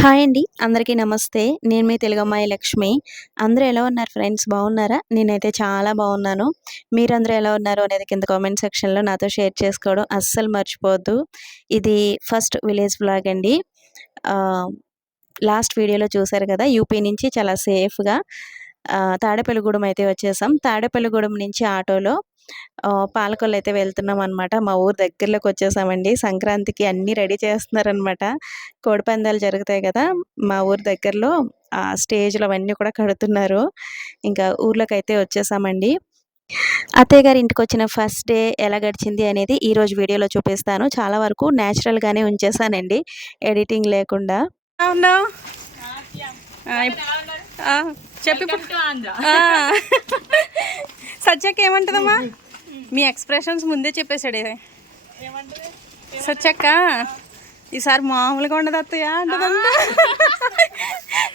Hi అండి. అందరికీ నమస్తే. నేను మీ తెలుగమ్మాయి లక్ష్మి. అందరూ ఎలా ఉన్నారు ఫ్రెండ్స్? బాగున్నారా? నేనైతే చాలా బాగున్నాను. మీరందరూ ఎలా ఉన్నారు అనేది కింద కామెంట్ సెక్షన్లో నాతో షేర్ చేసుకోవడం అస్సలు మర్చిపోవద్దు. ఇది ఫస్ట్ విలేజ్ బ్లాగ్ అండి. లాస్ట్ వీడియోలో చూశారు కదా యూపీ నుంచి చాలా సేఫ్గా తాడేపల్లిగూడెం అయితే వచ్చేసాం. తాడేపల్లిగూడెం నుంచి ఆటోలో పాలకొల్లు అయితే వెళ్తున్నాం అనమాట మా ఊరు దగ్గరలోకి వచ్చేసామండి సంక్రాంతికి అన్నీ రెడీ చేస్తున్నారనమాట కోడిపందాలు జరుగుతాయి కదా మా ఊరు దగ్గరలో ఆ స్టేజ్లు అవన్నీ కూడా కడుతున్నారు. ఇంకా ఊర్లోకి అయితే వచ్చేసామండి. అత్తయ్య గారి ఇంటికి వచ్చిన ఫస్ట్ డే ఎలా గడిచింది అనేది ఈ రోజు వీడియోలో చూపిస్తాను. చాలా వరకు న్యాచురల్గానే ఉంచేసానండి ఎడిటింగ్ లేకుండా. చెప్పి. సత్యక్క ఏమంటదమ్మా మీ ఎక్స్ప్రెషన్స్ ముందే చెప్పేశాడు ఇది. సత్యక్క ఈసారి మామూలుగా ఉండదు అత్తయ్య అంటదంట.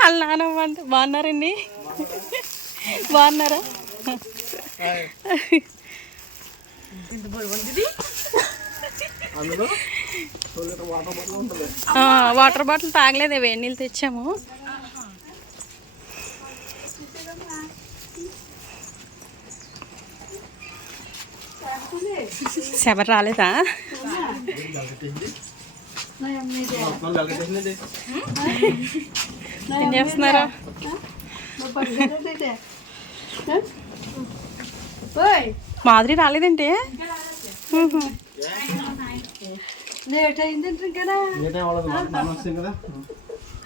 వాళ్ళ నానమ్మ బాగున్నారండి బాగున్నారా వాటర్ బాటిల్ తాగలేదు వేడి నీళ్ళు తెచ్చాము. ఎవరు రాలేదా ఏం చేస్తున్నారు? మాదిరి రాలేదంటే.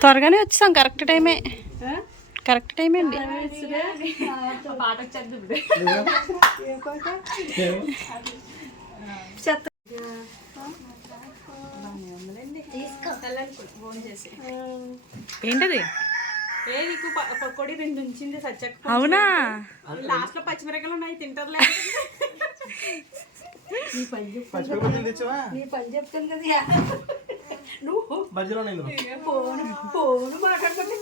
త్వరగానే వచ్చేసాం కరెక్ట్ టైమే. కరెక్ట్ టైమే అండి. ఏంటది? పకోడీ రెండు ఉంచింది సచ్చక్క అవునా లాస్ట్లో పచ్చిమిరకలు ఉన్నాయి తింటారులే మధ్యలో నేను ఫోన్ మాట్లాడబట్టి వాటర్ ఫోన్ మాట్లాడబట్టి ఫోన్ ఫోన్ బాటిల్ నీ పెద్దలనే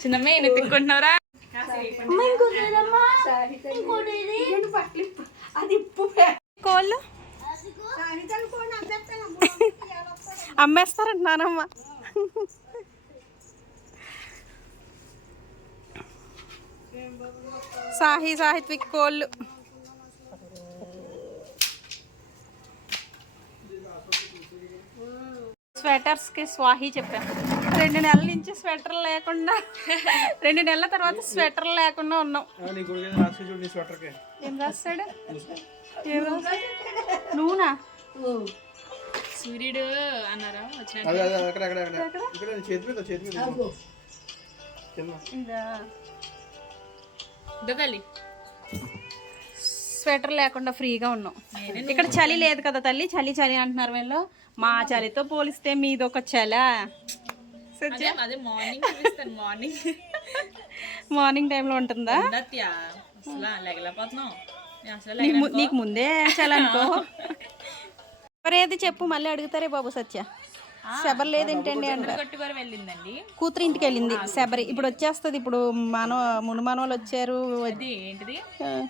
చిన్నమ్మ అది ఇప్పు కోళ్ళు? అమ్మేస్తారంట నానమ్మ సాహి సాహిత్విక్ కోళ్ళు. స్వెటర్స్కి స్వాహి చెప్పాను రెండు నెలల నుంచి స్వెటర్ లేకుండా రెండు నెలల తర్వాత స్వెటర్ లేకుండా ఉన్నాం. ఏం రాస్తాడు? ఏం రాస్తాడు? నువ్వునా సూర్యుడు అన్నారా? స్వెటర్ లేకుండా ఫ్రీగా ఉన్నాం. ఇక్కడ చలి లేదు కదా తల్లి? చలి చలి అంటున్నారు వీళ్ళు. మా చలితో పోలిస్తే మీది ఒక చల మార్నింగ్ మార్నింగ్ టైంలో ఉంటుందా? నీకు ముందే చలి అనుకో. ఎవరేది చెప్పు మళ్ళీ అడుగుతారే బాబు సత్య. శబరి లేదేంటండి వెళ్ళిందండి. కూతురు ఇంటికి వెళ్ళింది. శబరి. ఇప్పుడు వచ్చేస్తుంది. ఇప్పుడు మన మును మనవాళ్ళు వచ్చారు.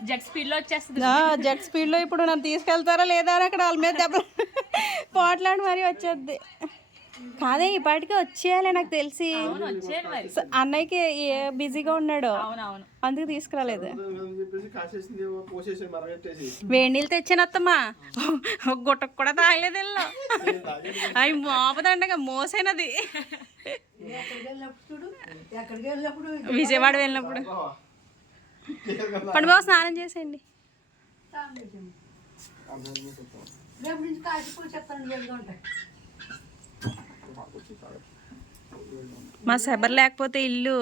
జెట్ స్పీడ్లో వచ్చేస్తుంది జెట్ స్పీడ్లో ఇప్పుడు నన్ను తీసుకెళ్తారా లేదా అక్కడ వాళ్ళ మీద దెబ్బ పోట్లాడి మరీ వచ్చేద్ది. కాదే ఈ పాటికి వచ్చేయాలి నాకు తెలిసి. అన్నయ్యకి ఏ- బిజీగా ఉన్నాడు అందుకు తీసుకురాలేదు. అని చెప్పేసి కాసేసింది పోసేసి మరగట్టేసి. వేడి నీళ్ళు తెచ్చాను అత్తమ్మా. ఒక గుట్టకు కూడా తాగలేదు ఇల్లు. అవి మోపదండగా మోసైనది. విజయవాడ వెళ్ళినప్పుడు. పండుగ స్నానం చేసేయండి. మా శబర్ లేకపోతే ఇల్లు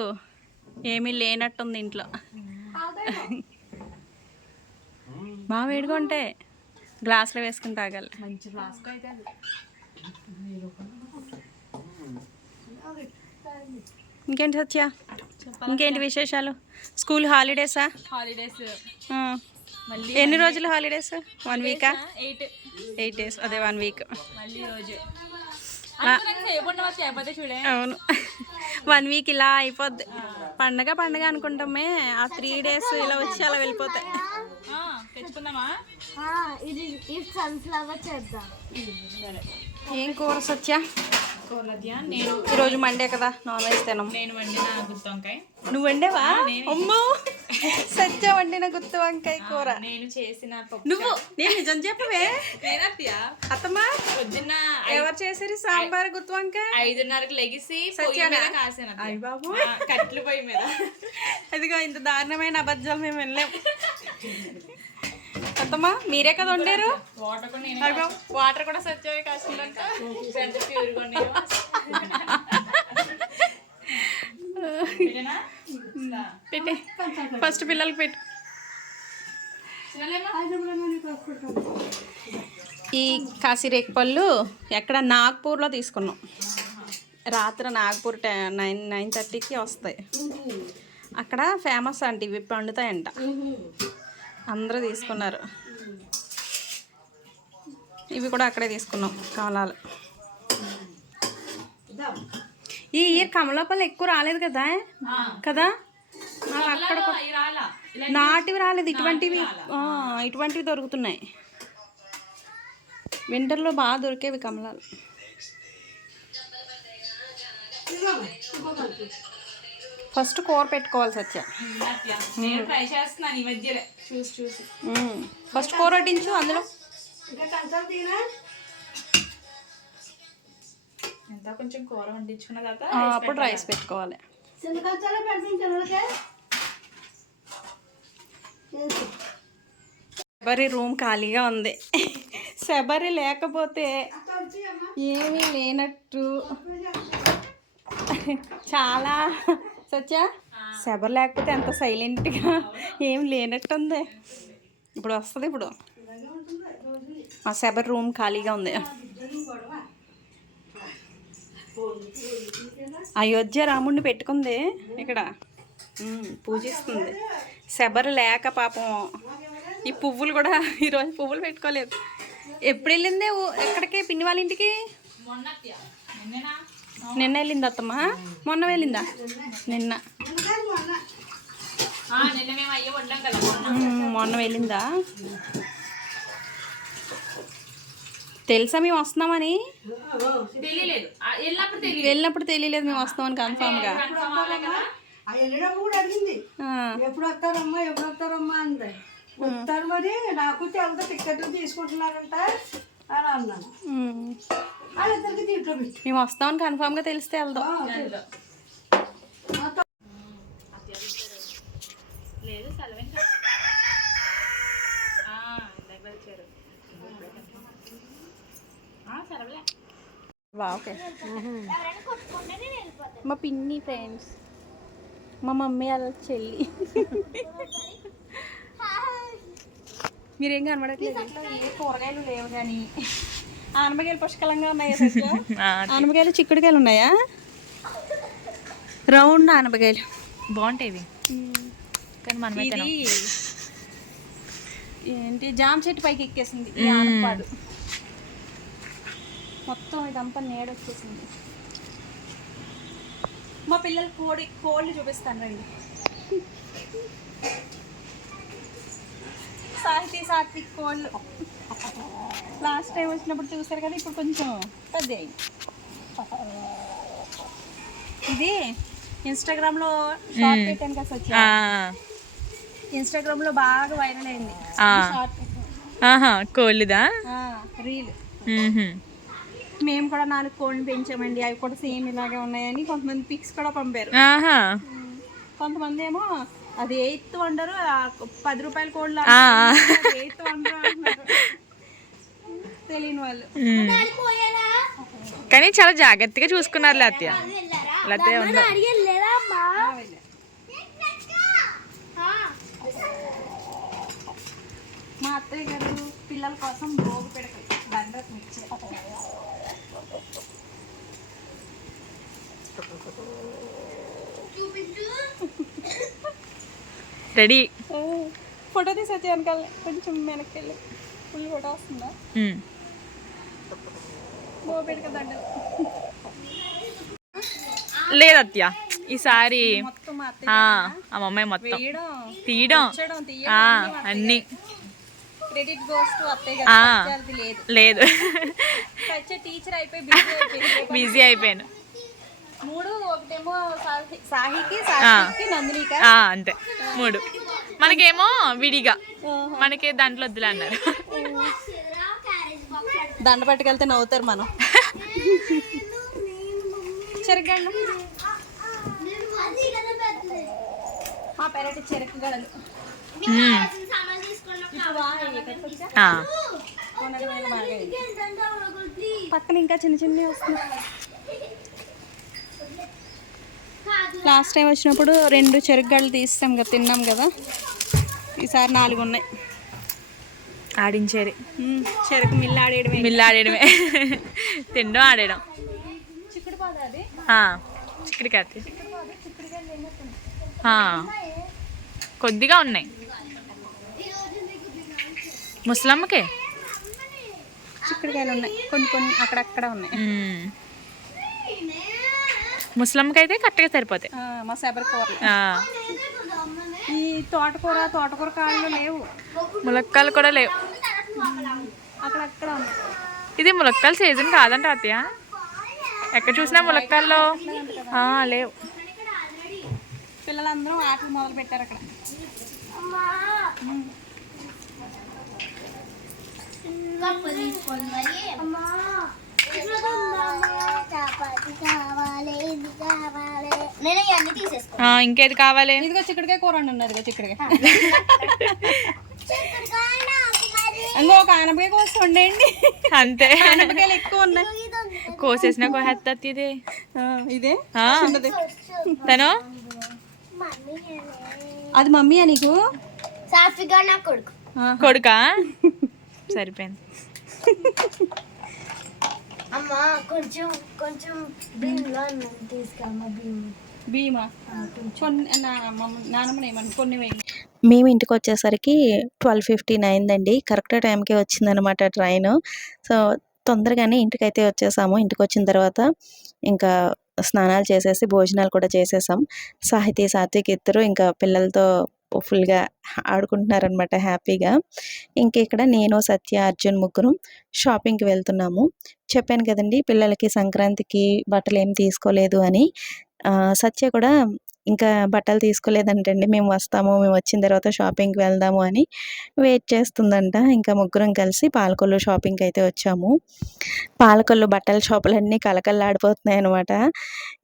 ఏమీ లేనట్టుంది ఇంట్లో. బాగా వేడిగా ఉంటే గ్లాసులో వేసుకుని తాగాలి. మంచి ఫ్లాస్క్ అయితే అది. ఇంకేంటి సత్య? ఇంకేంటి విశేషాలు? స్కూల్ హాలిడేసా? హాలిడేస్. ఎన్ని రోజులు హాలిడేస్? వన్ వీకా? ఎయిట్ ఎయిట్ డేస్ అదే వన్ వీక్. మళ్ళీ రోజు. అవును. వన్ వీక్ ఇలా అయిపోద్ది. పండగ పండగ అనుకుంటామే. ఆ త్రీ డేస్ ఇలా వచ్చి అలా వెళ్ళిపోతాయి. ఏం కూర సత్య? ఈరోజు మండే కదా నాన్ వెజ్ తినం నేను వండిన గుత్తి వంకాయ నువ్వు వండేవా? అమ్మో! సత్య వండిన గుత్తి వంకాయ కూర. నేను చేసిన నువ్వు నేను నిజం చెప్పవే. నేనత్యా అత్తమ్మా పొద్దున్న ఎవరు చేసారు సాంబార్ గుత్తి వంకాయ? ఐదున్నరకు లెగిసి కాసాను. అయ్య బాబు కట్లు పొయ్యి మీద. అదిగో ఇంత దారుణమైన అబద్ధాలు మేము వెళ్ళాం అత్తమ్మా మీరే కదా వండారు? వాటర్ కూడా వాటర్ కూడా సత్యమే కాసిందంట. పెద్ద ప్యూర్గా పెట్టి. ఫస్ట్ పిల్లలకి పెట్టు. ఈ కాశీరేక్ పళ్ళు ఎక్కడ నాగ్పూర్లో తీసుకున్నాం. రాత్రి నాగ్పూర్ టె నైన్ నైన్ థర్టీకి వస్తాయి. అక్కడ ఫేమస్ అంట ఇవి పండుతాయంట. అందరూ తీసుకున్నారు. ఇవి కూడా అక్కడే తీసుకున్నాం కమలాలు ఈ ఇయర్ కమలాపల్లి ఎక్కువ రాలేదు కదా? కదా? నాకు అక్కడ నాటివి రాలేదు ఇటువంటివి. ఇటువంటివి దొరుకుతున్నాయి. వింటర్లో బాగా దొరికేవి కమలాలు. ఫస్ట్ కూర పెట్టుకోవాలి సత్య. అత్తయ్య, నేను ట్రై చేస్తున్నాను ఈ మధ్యలో. చూసి చూసి. మ్మ్. ఫస్ట్ కూర వడ్డించు అందులో. ఎంత కొంచెం కూర వండించుకున్న తర్వాత అప్పుడు రైస్ పెట్టుకోవాలి. శబరి రూమ్ ఖాళీగా ఉంది. శబరి లేకపోతే ఏమీ లేనట్టు. చాలా సత్య శబరి లేకపోతే ఎంత సైలెంట్గా ఏం లేనట్టుంది. ఇప్పుడు వస్తుంది ఇప్పుడు. ఆ శబరి రూమ్ ఖాళీగా ఉంది. అయోధ్య రాముడిని పెట్టుకుంది ఇక్కడ. పూజిస్తుంది. శబరి లేక పాపం. ఈ పువ్వులు కూడా ఈరోజు పువ్వులు పెట్టుకోలేదు. ఎప్పుడు వెళ్ళిందే ఎక్కడికి? పిన్ని వాళ్ళ ఇంటికి? నిన్న వెళ్ళింది అత్తమ్మ. మొన్న వెళ్ళిందా? నిన్న. మొన్న వెళ్ళిందా? తెలుసా మేము వస్తున్నామని? వెళ్ళినప్పుడు తెలియలేదు. మేము వస్తామని అడిగింది. ఆ, ఎప్పుడు వస్తారమ్మా ఎప్పుడు వస్తారమ్మా అంది. వస్తారు మరి నాకు తెలతో టికెట్లు తీసుకుంటున్నారంట అని అన్నాను. వాళ్ళిద్దరికి దీంట్లో మేము వస్తామని కన్ఫామ్గా తెలిస్తే వెళ్దాం లేదు సెలవేం ఇందాక వచ్చారు ఆ, సెలవులే వా ఓకే మా పిన్ని ఫ్రెండ్స్ మా మమ్మీ వాళ్ళ చెల్లి. మీరేం కనబడట్లేదు? ఏ కూరగాయలు లేవు కానీ. ఆనపకాయలు పుష్కలంగా ఉన్నాయా సత్య? ఆనపకాయలు చిక్కుడుకాయలు ఉన్నాయా? రౌండ్ ఆనపకాయలు. బాగుంటాయి కానీ మనం ఏంటి? జామ చెట్టు పైకి ఎక్కేసింది. ఈ ఆనపాదు మొత్తం ఇదంతా నీడ వచ్చేసింది. మా పిల్లలు కోడి కోళ్ళు చూపిస్తాను రండి. సాహితీ సాత్విక్ కోళ్ళు. లాస్ట్ టైం వచ్చినప్పుడు చూసారు కదా ఇప్పుడు కొంచెం పెద్ద అయింది ఇది ఇన్స్టాగ్రామ్లో షార్ట్ పెట్టాను కదా వచ్చి ఇన్స్టాగ్రామ్లో బాగా వైరల్ అయింది. షార్ట్ కోళ్ళుదా? రీల్. మేము కూడా నాలుగు కోళ్ళు పెంచామండి. అవి కూడా సేమ్ ఇలాగే ఉన్నాయని కొంతమంది పిక్స్ కూడా పంపారు. ఆహా. కొంతమంది ఏమో అది ఎయిత్ వండరు పది రూపాయల కోళ్ళు ఎయిత్ వండరు అంటున్నారు. తెలియని వాళ్ళు. కానీ చాలా జాగ్రత్తగా చూసుకున్నారు లేత్య ఉందా? అమ్మా? మా అత్తయ్య గారు పిల్లల కోసం భోగి పెడతాయి దండకు ఇచ్చారు. రెడీ. ఫోటో తీసి వెనకాల కొంచెం వెనక్కి వెళ్ళి ఫుల్ ఫోటో వస్తుందా? దండలు లేదత్య ఈసారి ఆ, మమ్మీ మొత్తం. తీయడం. అన్నీ క్రెడిట్ గోస్ టు అత్తయ్య లేదు. లేదు. టీచర్ అయిపోయి బిజీ అయిపోయాను. మూడు ఒకటేమో సాహి- సాహికి సాహికి నందినిక? ఆ, అంతే. మూడు. మనకేమో విడిగా. మనకి దాంట్లో వద్దులే అన్నారు. దండ పట్టుకెళ్తే నవ్వుతారు మనం. చెరగండి మా పెరటి చెరుకు గడలు అయింది. పక్కన ఇంకా చిన్న చిన్నవి వస్తున్నాయి. లాస్ట్ టైం వచ్చినప్పుడు రెండు చెరుకు గడలు తీస్తాం కదా తిన్నాం కదా. ఈసారి నాలుగు ఉన్నాయి. ఆడించేది. మ్మ్. చెరుకు మిల్లు ఆడేయడమే. మిల్లు ఆడేయడమే. తినడం ఆడేయడం. చిక్కుడు కత్తి కొద్దిగా ఉన్నాయి. ముసలమ్మకే? చిక్కుడుకాయలు ఉన్నాయి. కొన్ని కొన్ని అక్కడక్కడ ఉన్నాయి. మ్మ్. ముసలమ్మకి అయితే కరెక్ట్గా సరిపోతాయి. ఆ, మా శబరి కూరలు. ఆ, ఈ తోటకూర తోటకూర కాళ్ళు లేవు. ములక్కాయలు కూడా లేవు. అక్కడక్కడ ఉన్నాయి. ఇది ములక్కాయల సీజన్ కాదంట అత్తయ్య. ఎక్కడ చూసినా ములక్కాయల్లో ఆ, లేవు. పిల్లలందరూ ఆటలు మొదలు పెట్టారు అక్కడ చపాతి కావాలి ఇది కావాలి నేను ఇవన్నీ తీసేసుకో ఆ, ఇంకేది కావాలి? ఇదిగో చిక్కుడుకాయ కూర ఉన్నది ఇదిగో చిక్కుడుకాయ. ఇంకో ఒక ఆనపకాయ కోసం వండేయండి. అంతే. ఆనపకాయలు ఎక్కువ ఉన్నాయి. కోసేసిన కోహెత్త ఇది? ఆ, ఇదే తను? అది మమ్మీయా నీకు? సాఫీగా నా కొడుకు. కొడుకా? సరిపోయింది. అమ్మా కొంచెం కొంచెం భీమ్లో భీమ్. భీమా? కొన్ని కొన్ని మేము ఇంటికి వచ్చేసరికి ట్వెల్వ్ ఫిఫ్టీన్ అయిందండి. కరెక్ట్ టైంకి వచ్చిందనమాట ట్రైన్. సో తొందరగానే ఇంటికైతే వచ్చేసాము. ఇంటికి వచ్చిన తర్వాత ఇంకా స్నానాలు చేసేసి భోజనాలు కూడా చేసేసాం. సాహితీ సాత్విక్ ఇద్దరు ఇంకా పిల్లలతో ఫుల్గా ఆడుకుంటున్నారనమాట హ్యాపీగా. ఇంక ఇక్కడ నేను సత్య అర్జున్ ముగ్గురు షాపింగ్కి వెళ్తున్నాము. చెప్పాను కదండి పిల్లలకి సంక్రాంతికి బట్టలు ఏం తీసుకోలేదు అని. సత్య కూడా ఇంకా బట్టలు తీసుకోలేదంటండి. మేము వస్తాము మేము వచ్చిన తర్వాత షాపింగ్కి వెళ్దాము అని వెయిట్ చేస్తుందంట. ఇంకా ముగ్గురం కలిసి పాలకొల్లు షాపింగ్కి అయితే వచ్చాము. పాలకొల్లు బట్టల షాపులన్నీ కలకల్లాడిపోతున్నాయి అనమాట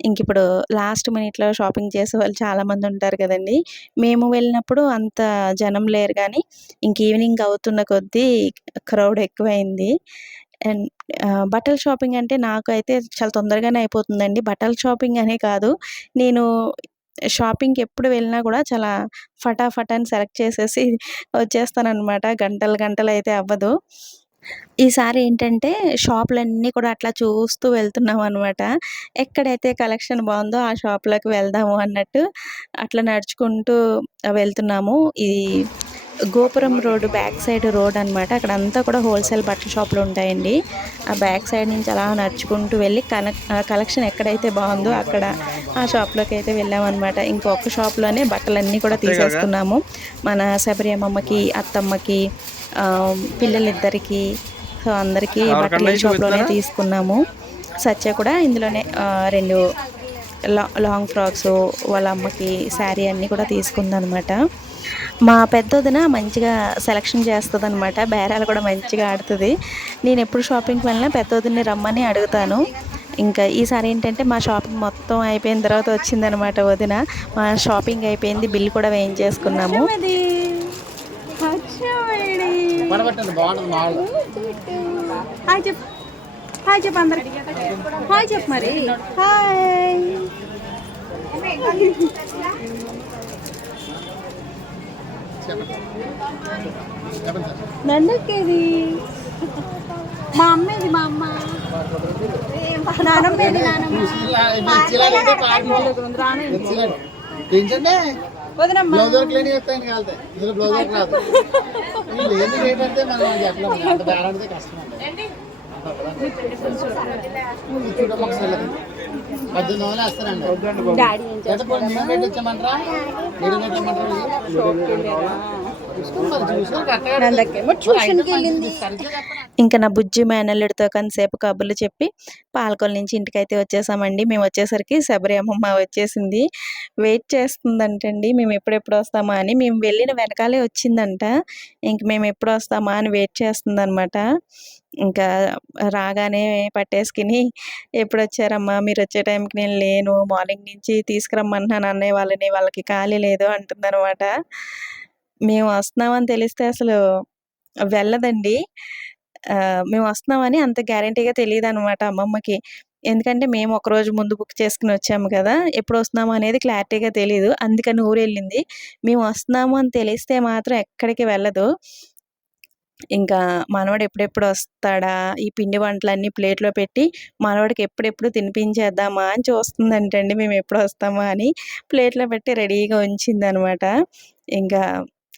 ఇంక ఇప్పుడు లాస్ట్ మినిట్లో షాపింగ్ చేసే వాళ్ళు చాలామంది ఉంటారు కదండి. మేము వెళ్ళినప్పుడు అంత జనం లేరు కానీ ఇంక ఈవినింగ్ అవుతున్న కొద్దీ క్రౌడ్ ఎక్కువైంది. అండ్ బట్టల షాపింగ్ అంటే నాకు అయితే చాలా తొందరగానే అయిపోతుందండి. బట్టల షాపింగ్ అనే కాదు. నేను షాపింగ్కి ఎప్పుడు వెళ్ళినా కూడా చాలా ఫటాఫట్ అని సెలెక్ట్ చేసేసి వచ్చేస్తానమాట గంటలు గంటలు అయితే అవ్వదు. ఈసారి ఏంటంటే షాపులన్నీ కూడా అట్లా చూస్తూ వెళ్తున్నాం అనమాట ఎక్కడైతే కలెక్షన్ బాగుందో ఆ షాప్లోకి వెళ్దాము అన్నట్టు అట్లా నడుచుకుంటూ వెళ్తున్నాము. ఇది గోపురం రోడ్ బ్యాక్ సైడ్ రోడ్ అనమాట అక్కడ అంతా కూడా హోల్సేల్ బట్టల షాపులు ఉంటాయండి. ఆ బ్యాక్ సైడ్ నుంచి అలా నడుచుకుంటూ వెళ్ళి కనెక్ కలెక్షన్ ఎక్కడైతే బాగుందో అక్కడ ఆ షాప్లోకి అయితే వెళ్ళామన్నమాట. ఇంకొక షాప్లోనే బట్టలన్నీ కూడా తీసేసుకున్నాము. మన శబరి అమ్మమ్మకి అత్తమ్మకి పిల్లలిద్దరికి సో అందరికీ బట్టలు ఈ షాప్లోనే తీసుకున్నాము. సత్య కూడా ఇందులోనే రెండు లా లాంగ్ ఫ్రాక్స్ వాళ్ళ అమ్మకి శారీ అన్నీ కూడా తీసుకుందనమాట మా పెద్దదిన మంచిగా సెలెక్షన్ చేస్తుంది అనమాట బేరాలు కూడా మంచిగా ఆడుతుంది. నేను ఎప్పుడు షాపింగ్కి వెళ్ళినా పెద్దదిని రమ్మని అడుగుతాను. ఇంకా ఈసారి ఏంటంటే మా షాపింగ్ మొత్తం అయిపోయిన తర్వాత వచ్చిందనమాట వదిన. మా షాపింగ్ అయిపోయింది బిల్ కూడా వేయించేసుకున్నాము. హాయ్ చెప్పు. హాయ్ చెప్పు అందరికి. హాయ్ చెప్పు మరి. హాయ్. నన్నకేది? మా అమ్మేది మా అమ్మ. నానమ్మేది నానమ్మ. అంటే మనం ఎట్లా అంత కష్టం. పద్దెనిమిది వందలు వేస్తారండి ఎంత ఇచ్చామంటారా ఏడు రేట్ ఇంకా నా బుజ్జి మేనల్లుడితో కొంతసేపు కబుర్లు చెప్పి పాలకొల నుంచి ఇంటికైతే వచ్చేసామండి. మేము వచ్చేసరికి శబరి అమ్మమ్మ వచ్చేసింది. వెయిట్ చేస్తుందంటండి. మేము ఎప్పుడెప్పుడు వస్తామా అని. మేము వెళ్ళిన వెనకాలే వచ్చిందంట. ఇంక మేము ఎప్పుడు వస్తామా అని వెయిట్ చేస్తుందన్నమాట. ఇంకా రాగానే పట్టేసుకుని ఎప్పుడు వచ్చారమ్మా? మీరు వచ్చే టైంకి నేను లేను. మార్నింగ్ నుంచి తీసుకురమ్మంటున్నాను అన్నయ్య వాళ్ళని. వాళ్ళకి ఖాళీ లేదు అంటుందన్నమాట. మేము వస్తున్నామని తెలిస్తే అసలు వెళ్ళదండి. మేము వస్తున్నామని అంత గ్యారంటీగా తెలియదు అనమాట అమ్మమ్మకి. ఎందుకంటే మేము ఒక రోజు ముందు బుక్ చేసుకుని వచ్చాము కదా ఎప్పుడు వస్తున్నాము అనేది క్లారిటీగా తెలియదు అందుకని ఊరు వెళ్ళింది. మేము వస్తున్నాము అని తెలిస్తే మాత్రం ఎక్కడికి వెళ్ళదు. ఇంకా మనవాడు ఎప్పుడెప్పుడు వస్తాడా ఈ పిండి వంటలన్నీ ప్లేట్లో పెట్టి మనవాడికి ఎప్పుడెప్పుడు తినిపించేద్దామా అని చూస్తుందంటండి. మేము ఎప్పుడు వస్తామా అని ప్లేట్లో పెట్టి రెడీగా ఉంచింది అనమాట ఇంకా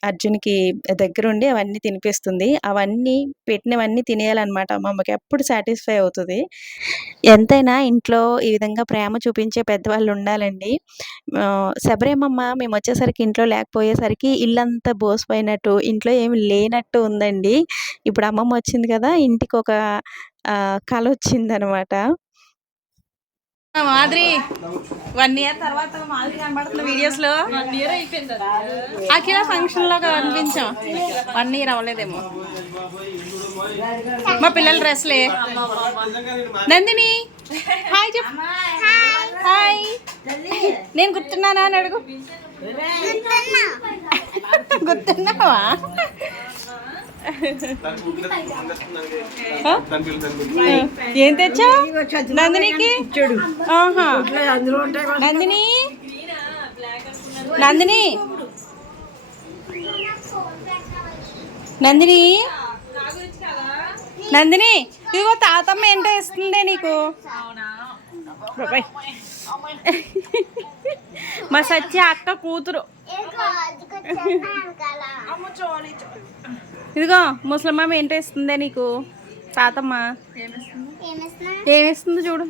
అర్జున్కి దగ్గరుండి అవన్నీ తినిపిస్తుంది. అవన్నీ పెట్టినవన్నీ తినేయాలన్నమాట. అమ్మమ్మకి ఎప్పుడు సాటిస్ఫై అవుతుంది. ఎంతైనా ఇంట్లో ఈ విధంగా ప్రేమ చూపించే పెద్దవాళ్ళు ఉండాలండి. శబరేమమ్మ మేము వచ్చేసరికి ఇంట్లో లేకపోయేసరికి ఇల్లంతా బోసిపోయినట్టు ఇంట్లో ఏమి లేనట్టు ఉందండి. ఇప్పుడు అమ్మమ్మ వచ్చింది కదా ఇంటికి ఒక కళ వచ్చిందనమాట మాదిరి. వన్ ఇయర్ తర్వాత మాదిరి కనబడుతున్న వీడియోస్లో. వన్ ఇయర్ అయిపోయింది అఖిల ఫంక్షన్లో కనిపించాం. వన్ ఇయర్ అవ్వలేదేమో. మా పిల్లల డ్రెస్లే. నందిని హాయ్ చెప్పు. హాయ్ నేను గుర్తున్నానా అని అడుగు. గుర్తున్నావా? ఏం తెచ్చా నందినికి ఆహా. నందిని నందిని నందిని నందిని ఇదిగో తాతమ్మ ఏంటో ఇస్తుందే నీకు బాబాయ్. మా సత్య అక్క కూతురు ఇదిగో ముసలమ్మ ఏంటో ఇస్తుందే నీకు? తాతమ్మ. ఏమిస్తుంది చూడు.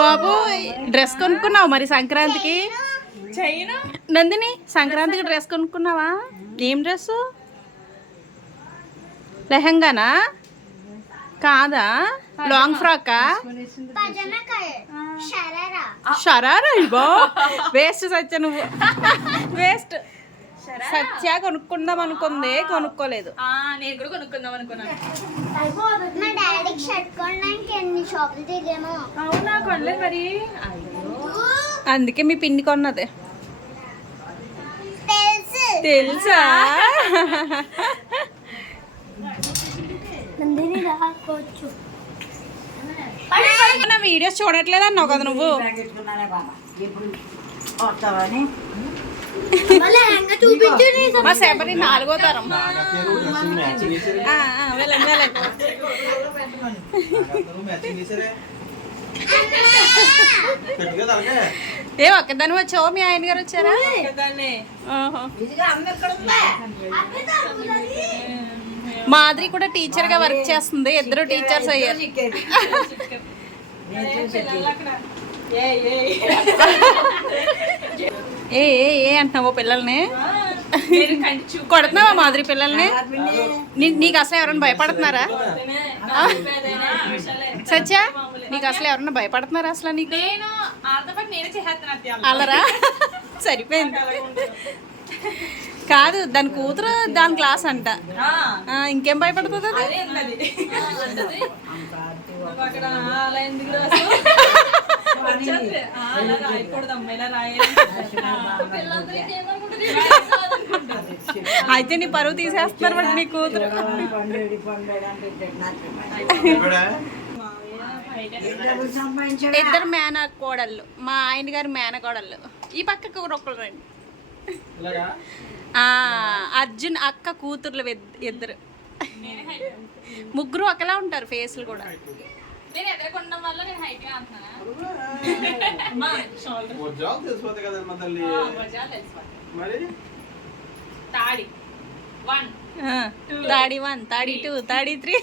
బాబు డ్రెస్ కొనుక్కున్నావు మరి సంక్రాంతికి? నందిని సంక్రాంతికి డ్రెస్ కొనుక్కున్నావా? ఏం డ్రెస్ లెహంగానా? కాదా? లాంగ్ ఫ్రాకా షరారా. ఇవ్వో వేస్ట్ సత్య నువ్వు. వేస్ట్ సత్య కొనుక్కుందాం అనుకుంది కొనుక్కోలేదు. మా డాడీకి షర్ట్ కొనడానికి ఎన్ని షాపులు తిరిగామో. అందుకే మీ పిన్ని కొన్నది. తెలుసు? నా వీడియోస్ చూడట్లేదు అన్నావు కదా నువ్వు? మా శబరి నాలుగో తరం. ఆ, ఆ, వెళ్ళండి వెళ్ళండి. ఏ ఒక్కదాని వచ్చావు? మీ ఆయన గారు వచ్చారా? మాదిరి కూడా టీచర్గా వర్క్ చేస్తుంది. ఇద్దరు టీచర్స్ అయ్యారు. ఏ ఏ ఏ అంటున్నావు పిల్లల్ని? కొడుతున్నావా మాదిరి పిల్లల్ని? నీకు అసలు ఎవరైనా భయపడుతున్నారా? సత్య నీకు అసలు ఎవరైనా భయపడుతున్నారా అసలు నీకు? అలరా సరిపోయింది. కాదు దాని కూతురు దాని క్లాస్ అంట. ఆ, ఇంకేం భయపడుతుంది అది? అయితే నీ పరువు తీసేస్తున్నారు మరి నీ కూతురు. ఇద్దరు మేన కోడళ్ళు. మా ఆయన గారి మేన కోడళ్ళు. ఈ పక్కకు ఒకరు రండి. అర్జున్ అక్క కూతుర్లు ఇద్- ఇద్దరు. ముగ్గురు ఒకలా ఉంటారు ఫేస్లు కూడా. తాడి. వన్. తాడి వన్ తాడి టూ తాడి త్రీ.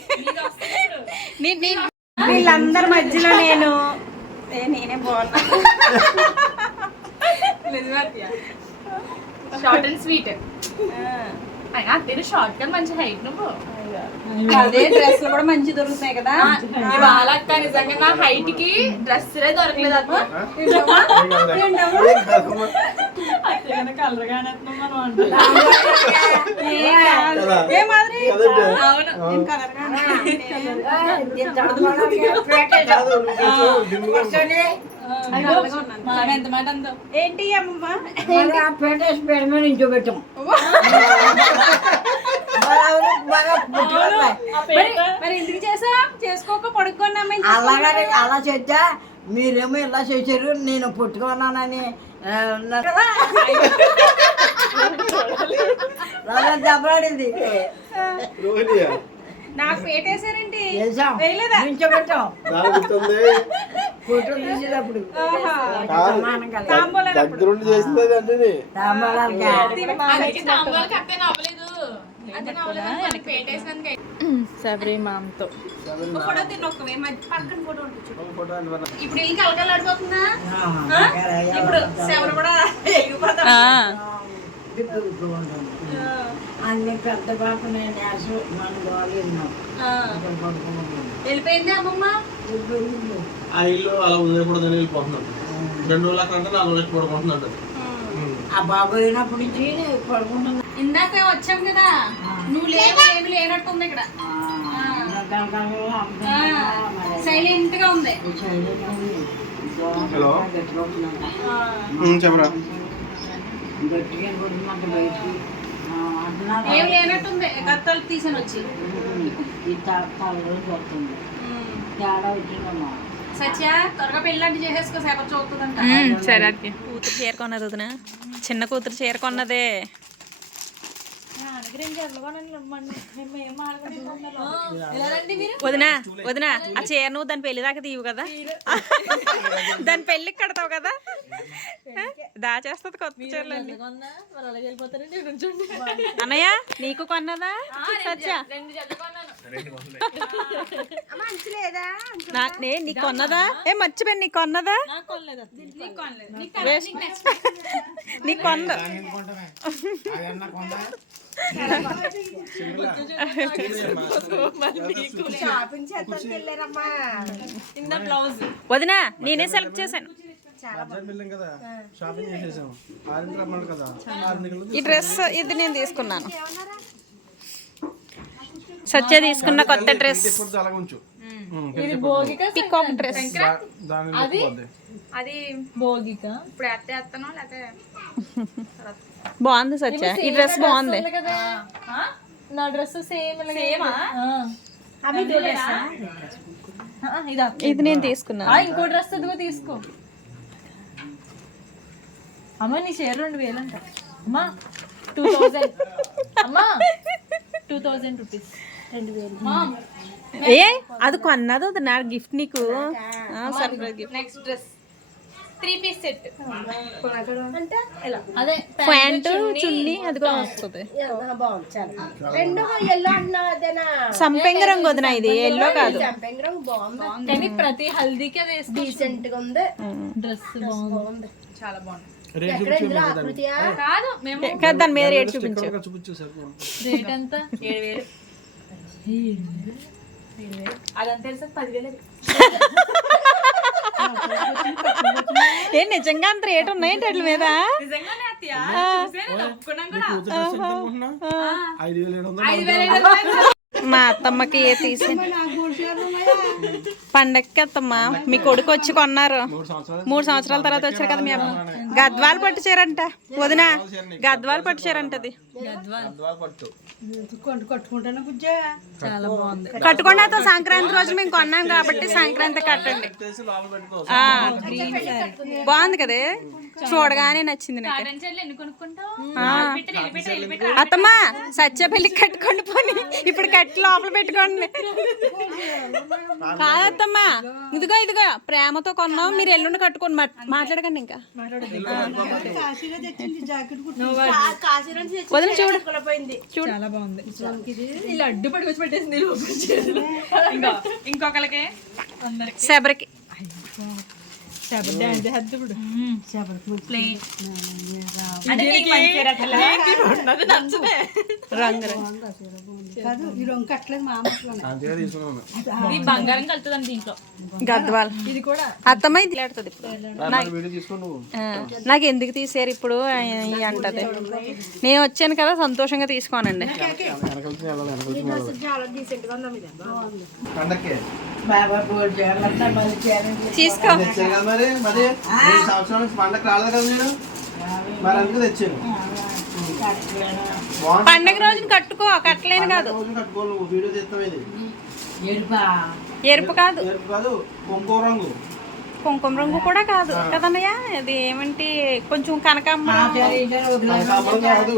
వీళ్ళందరి మధ్యలో నేను ఏ, నేనే బాగున్నా. షార్ట్ అండ్ స్వీట్ అయినా అత్తేడు షార్ట్గా మంచి హైట్ నువ్వు. అదే డ్రెస్లు కూడా మంచి దొరుకుతున్నాయి కదా ఇవాళ అక్క నిజంగా నా హైట్కి డ్రెస్ దొరకలేదు అక్క ఏంటి అమ్మమ్మ పెట్టేసి నించోబెట్టాం బాగా పుట్టుకొస్తాయి. మరి ఎందుకు చేసా చేసుకోక పడుకున్నామే అలాగని అలా చేద్దా? మీరేమో ఇలా చేశారు నేను పుట్టుకున్నానని దెబ్బలాడింది. నాకు గుర్తుంది? ఫోటో తీసేటప్పుడు. దగ్గరుండి చేసింది అంటే శబరి మామతో. అన్ని పెద్ద పాప నేను నేసం మన బాగాలేదు వెళ్ళిపోయింది అమ్మమ్మ? ఆ ఇల్లు అలా వదిలేకూడదని వెళ్ళిపోతున్నాడు. రెండు రోజుల కంటే నాలుగు రోజులు పడుకుంటున్నాడు. ఆ. బాబు అయినప్పటి నుంచి నేను పడుకుంటున్నా ఇందాక వచ్చాం కదా. నువ్వు లేవు ఏమి లేనట్టుంది ఇక్కడ. సైలెంట్గా ఉంది. హలో. చెప్పరా. ఏం లేనట్టుంది. కత్తలు తీసాను వచ్చి. సత్య త్వరగా పెళ్ళంటి చేసేసుకో సేప చూస్తుందంట సరే కూతురు చేరుకున్నది వదిన. చిన్న కూతురు చేరుకున్నదే వదిన వదిన ఆ చీర నువ్వు దాని పెళ్ళి దాకా తీయవు కదా? దాని పెళ్ళికి కడతావు కదా? దాచేస్తుంది కొత్త చీరలన్నీ అన్నయ్య నీకు కొన్నదా? సత్య. నా- నే నీకు కొన్నదా? ఏ మర్చిపోయి నీకు కొన్నదా. నీకు కొన్న వదినా నేనే సెలెక్ట్ చేశాను. ఈ డ్రెస్ ఇది నేను తీసుకున్నాను. సత్య తీసుకున్న కొత్త డ్రెస్. ఉంచు. పికాక్ డ్రెస్ అది? భోగిక? ఇప్పుడు అత్తే అత్తనో లేకపోతే బాగుంది సత్య. ఈ డ్రెస్ బాగుంది. నా డ్రెస్ సేమ్ సేమా? ఇదా. ఇది నేను తీసుకున్నాను ఇంకో డ్రెస్ అదిగో తీసుకో. అమ్మ నీ చీర రెండు వేలు అంట అమ్మా టూ థౌజండ్ అమ్మా టూ థౌజండ్ రూపీస్ రెండు వేలు. ఏ అది కొన్నది అది నా గిఫ్ట్ నీకు. Surprise gift. Next dress three piece set. అంటే ఎలా? అదే ప్యాంటు చున్నీ అది కూడా వస్తుంది. రెండు ఎల్లో అదేనా? సంపెంగ రంగు వదిన ఇది ఎల్లో కాదు. పెంగరం బాగుంది? కానీ ప్రతి హల్దీకి అది డీసెంట్గా ఉంది. డ్రెస్ బాగుంది. చాలా బాగుంది. ఎక్కడ ఇందులో ఆకృతియా? కాదు మేము కదా దాని మీద రేట్ చూపించు. చూపించేసారు రేట్ ఎంత? ఏడు వేలు. అదంతా తెలుసా? పదివేలు ఏ నిజంగా అంత రేట్ ఉన్నాయండి వాటి మీద. ఐదు వేలు ఏడు వందలు మా అత్తమ్మకి ఏ తీసి పండక్కి అత్తమ్మ మీ కొడుకు వచ్చి కొన్నారు. మూడు సంవత్సరాల తర్వాత వచ్చారు కదా మీ అమ్మ. గద్వాలు పట్టుచారంట వదిన గద్వాలు పట్టుచారంటది పట్టు కొట్టు కొట్టుకుంటాను కట్టుకోండి సంక్రాంతి రోజు మేము కొన్నాం కాబట్టి సంక్రాంతి కట్టండి. బాగుంది కదే. చూడగానే నచ్చింది నాకు. అత్తమ్మా సత్య పెళ్ళి కట్టుకోండి పోనీ. ఇప్పుడు కట్టి లోపల పెట్టుకోండి. కాదత్తమ్మా ఇదిగో ఇదిగో ప్రేమతో కొన్నాం మీరు ఎల్లుండి కట్టుకోండి. మాట్- మాట్లాడకండి ఇంకా. వదిలి. చూడు. చాలా బాగుంది. ఇలా అడ్డు పడి వచ్చి పెట్టేసింది ఇంకొకరికి అందరికి శబరికి. బంగారం కలుతుందండి దీంట్లో. గద్వాల్. ఇది కూడా అత్తమ్మ ఇది లేడుతుంది ఇప్పుడు. వీడియో తీసుకుని నువ్వు. ఆ, నాకు ఎందుకు తీసారు ఇప్పుడు అంటది? నేను వచ్చాను కదా సంతోషంగా తీసుకోనండి. తీసుకో. మరి మరి రెండు సంవత్సరాల నుంచి పండగ రాలేదు కదా నేను మరి అందుకు తెచ్చాను పండగ రోజున కట్టుకో కట్టలేను కాదు. వీడియో ఇది. ఎరుపు. కాదు. ఎరుపు కాదు కుంకుమ రంగు. కుంకుమ రంగు కూడా కాదు కదన్నయ్య? ఇది ఏమంటే కొంచెం కనకాంబరం. కాదు.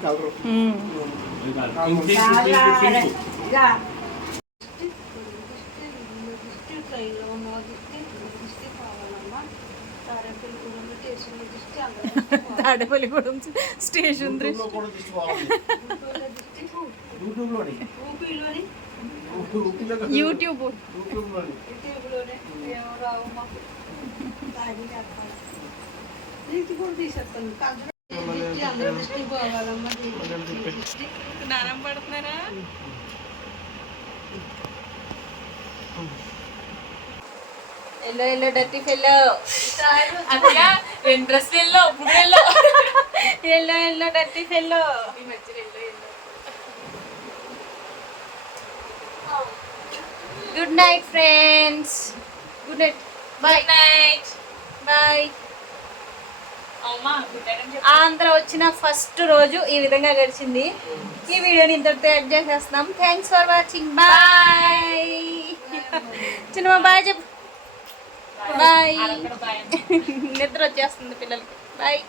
కలరు ఉమ్. తాడేపల్లిగూడెం స్టేషన్ యూట్యూబ్లో కూడా దిష్టి బాగుంది యూట్యూబ్లోని ఊపిలోని ఊపిలో కాదు, యూట్యూబ్ యూట్యూబ్లోని యూట్యూబ్లోనే ఏమో రావు మాకు తాగి చెప్పాలి నీకు కూడా తీసేస్తాను కంచు దిష్టి అందరూ దిష్టి పోవాలమ్మా దిష్టి స్నానం పడుతున్నారా? ఎల్లో ఎల్లో డర్టీ ఫెల్లో అత్తయ్య రెండు డ్రెస్ ఇప్పుడు వెళ్ళో yellow yellow dirty fellow good night friends good night bye night bye Andhra వచ్చిన ఫస్ట్ రోజు ఈ విధంగా గడిచింది. ఈ వీడియోని ఇంతటితో యాడ్ చేసేస్తున్నాం. థ్యాంక్స్ ఫర్ వాచింగ్ బాయ్ చిన్న బాయ్ చెప్పి. బాయ్ నిద్ర వచ్చేస్తుంది పిల్లలకి. బాయ్